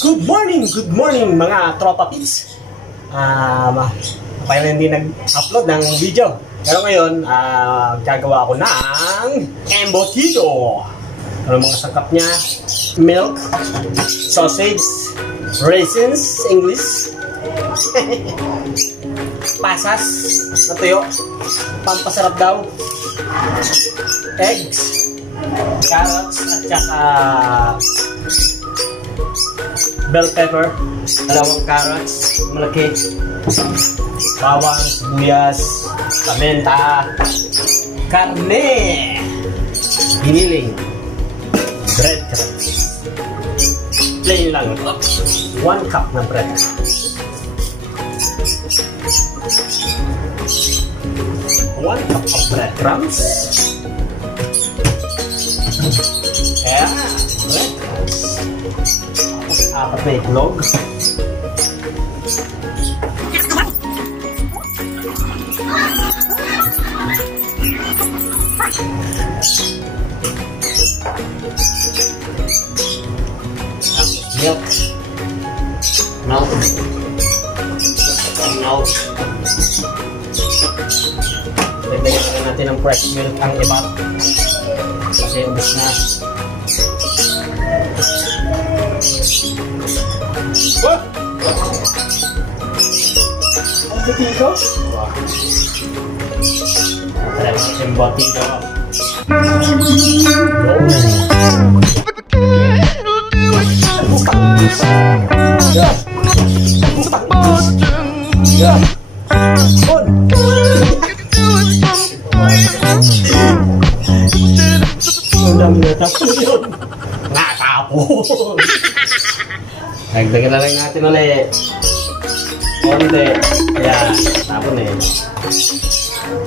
Good morning mga tropa pits. Kaya hindi nag-upload ng video. Pero ngayon, gagawa ako ng embutido. Ano mga sakap niya? Milk, sausage, raisins, English, pasas na tuyo, pampasarap daw, eggs, carrots, at saka bell pepper, dalawang carrots, malaki, bawang, sibuyas, pamenta, karne, giniling, breadcrumbs. Plain lang. 1 cup na breadcrumbs. 1 cup of breadcrumbs. Kaya, breadcrumbs. Apat na itlog. Milk. Lagyan natin ng fresh milk ang iba. Kasi ubos na. What? Ang dito? Wow. Tara mo yung botito. Dagdagan na lang natin ulit. Konti. Ayan. Tapon eh.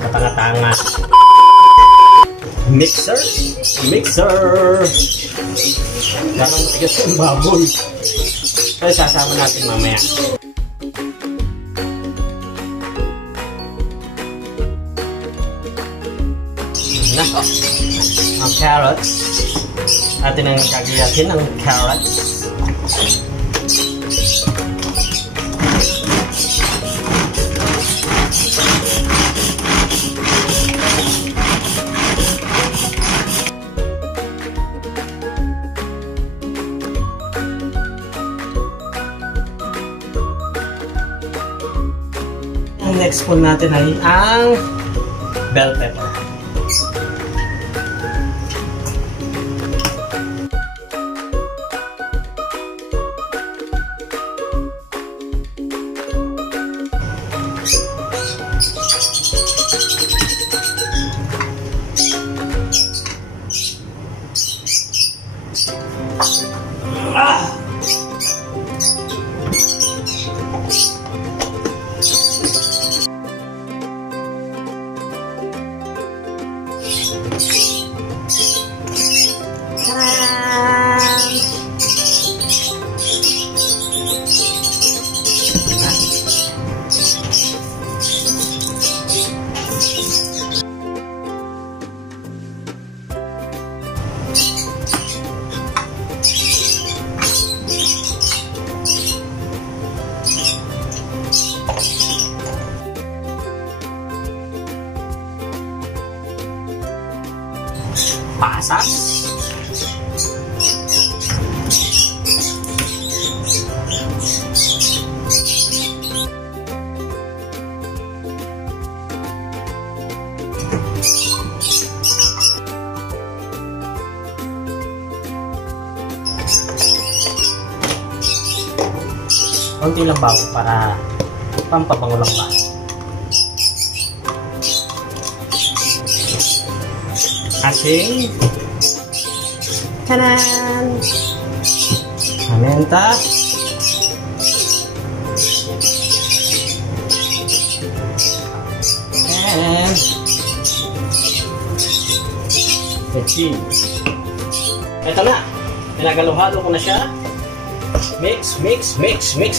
Katanga-tanga. Mixer. Parang matigas yung baboy. Kaya sasama natin mamaya. Na. Ang carrots. Atin ang kagayatin ang carrots. Ang next po natin ay ang bell pepper. Pasas, konti lang bago para pampabango lang ba. Asin, kanan, pamenta, and the cheese. Ito na, pinagalo-halo ko na siya. Mix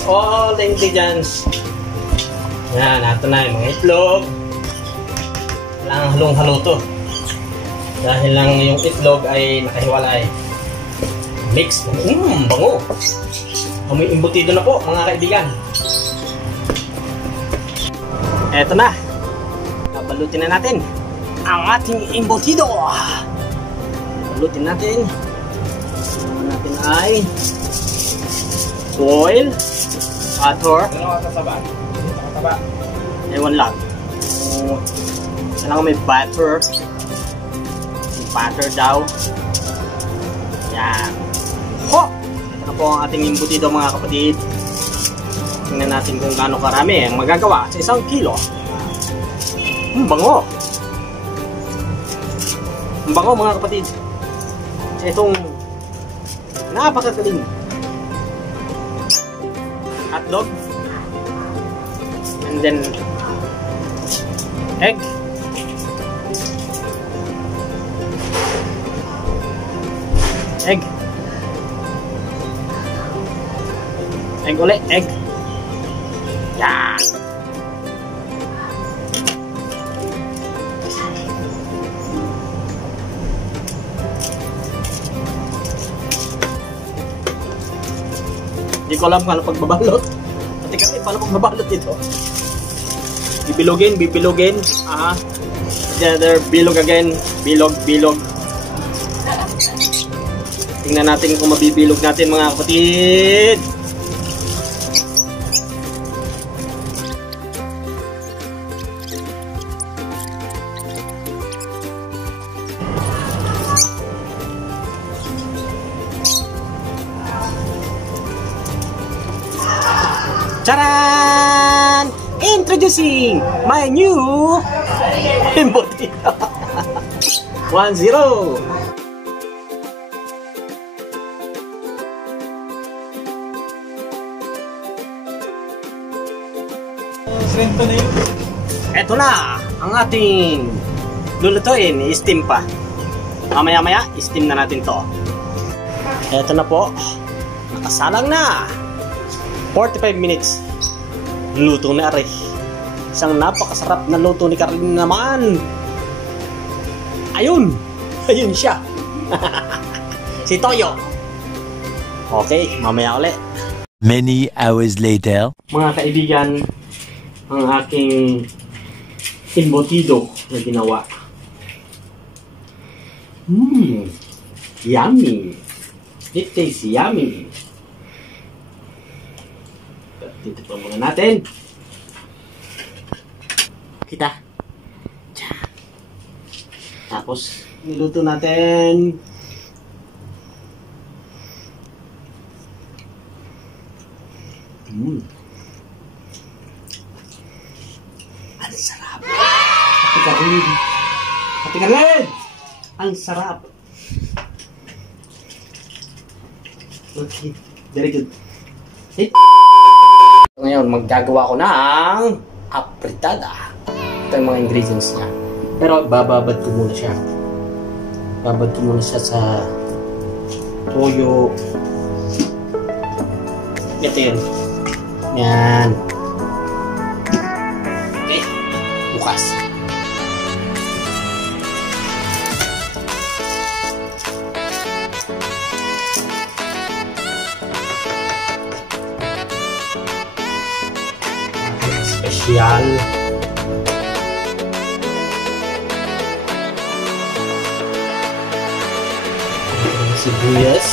all the ingredients. Yan, ito na yung mga itlog. Kailangan halong-halo to. Dahil lang yung itlog ay nakahiwalay. Mix. Bango. Umiimbutido na po mga kaibigan. Eto na. Babalutin na natin ang ating embutido. Balutin natin. Ang natin ay oil, butter. Ano ka kasaba? Kasaba. Ewan lang. Kailangan may butter. May butter daw. Yan. Ho! Ito na po ang ating embutido mga kapatid. Tingnan natin kung gaano karami ang magagawa sa 1 kilo. Bango! Ang bango mga kapatid. Sa itong napakagaling hotdog. And then egg. Egg. Egg ulit. Egg. Yan. Hindi ko alam kung ano pagbabalot. Kasi paano pagbabalot ito? Bibilogin. Aha. There, bilog again. Bilog. Tingnan natin kung mabibilog natin mga kapatid. Charan! Introducing my new embutido. 1-0. Eto na ang ating lulutuin. I-steam pa. Mamaya i-steam na natin to. Eto na po. Nakasalang na. 45 minutes. Luto na rin. Isang napakasarap na luto ni Carlin naman. Ayun siya. Si Toyo. Okay, mamaya ulit. Many hours later. Mga kaibigan, ang aking embutido na ginawa. Yummy. It tastes yummy. Dito pa muna natin. Kita. Diyan. Tapos, niluto natin. Ang sarap. Ate Karen! Ang sarap. Okay. Very good. Ngayon, maggagawa ko ng apritada. Ito yung mga ingredients niya. Pero, bababad ko muna siya. Babad ko muna siya sa toyo. Ito yun. Yan. Okay. Bukas. Special. Sibuyas.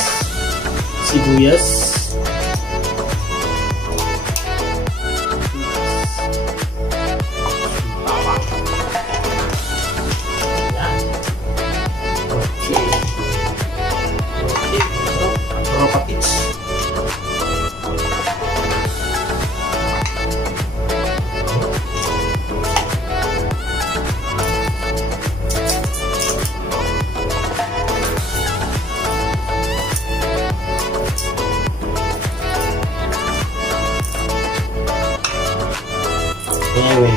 Anyway.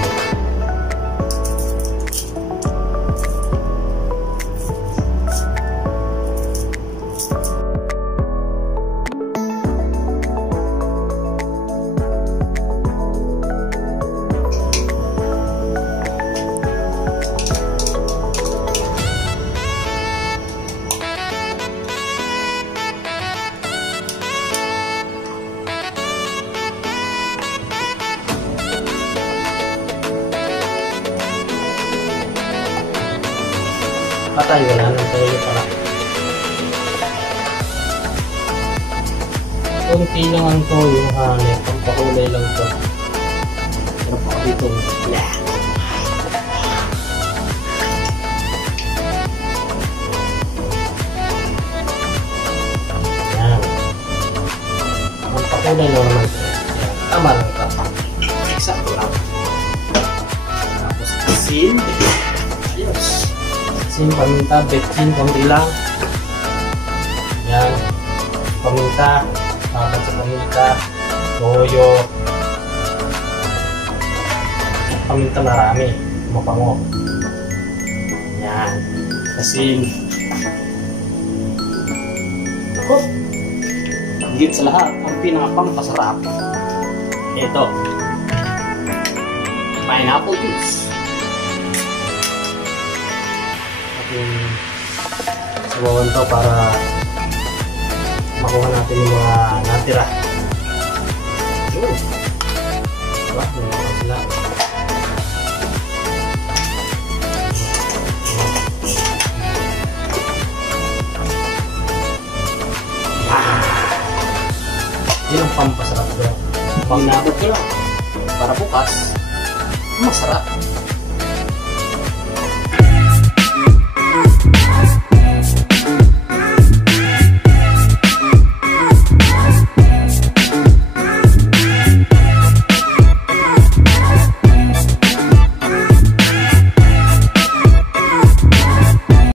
Patay, wala nang tuyo pala. Kunti lang ang toyo, hanip. Pampakulay lang to. Pero pa dito. Yan. Pampakulay lang naman to. Yan. Tama lang ito. Eksakto lang. Tapos asin. Ayos. Asin, paminta, betchin, konti lang. Yan. Paminta. Dapat sa paminta. Toyo. Paminta marami. Mapango. Yan. Asin. Ako. Higit sa lahat, ang pinakapampasarap. Ito. Pineapple juice. Ating sabawan to para makuha natin yung mga natira. Yun. Diba? Nalaman sila. Yun ang pampasarap doon. Pag nabot ko lang para bukas, masarap.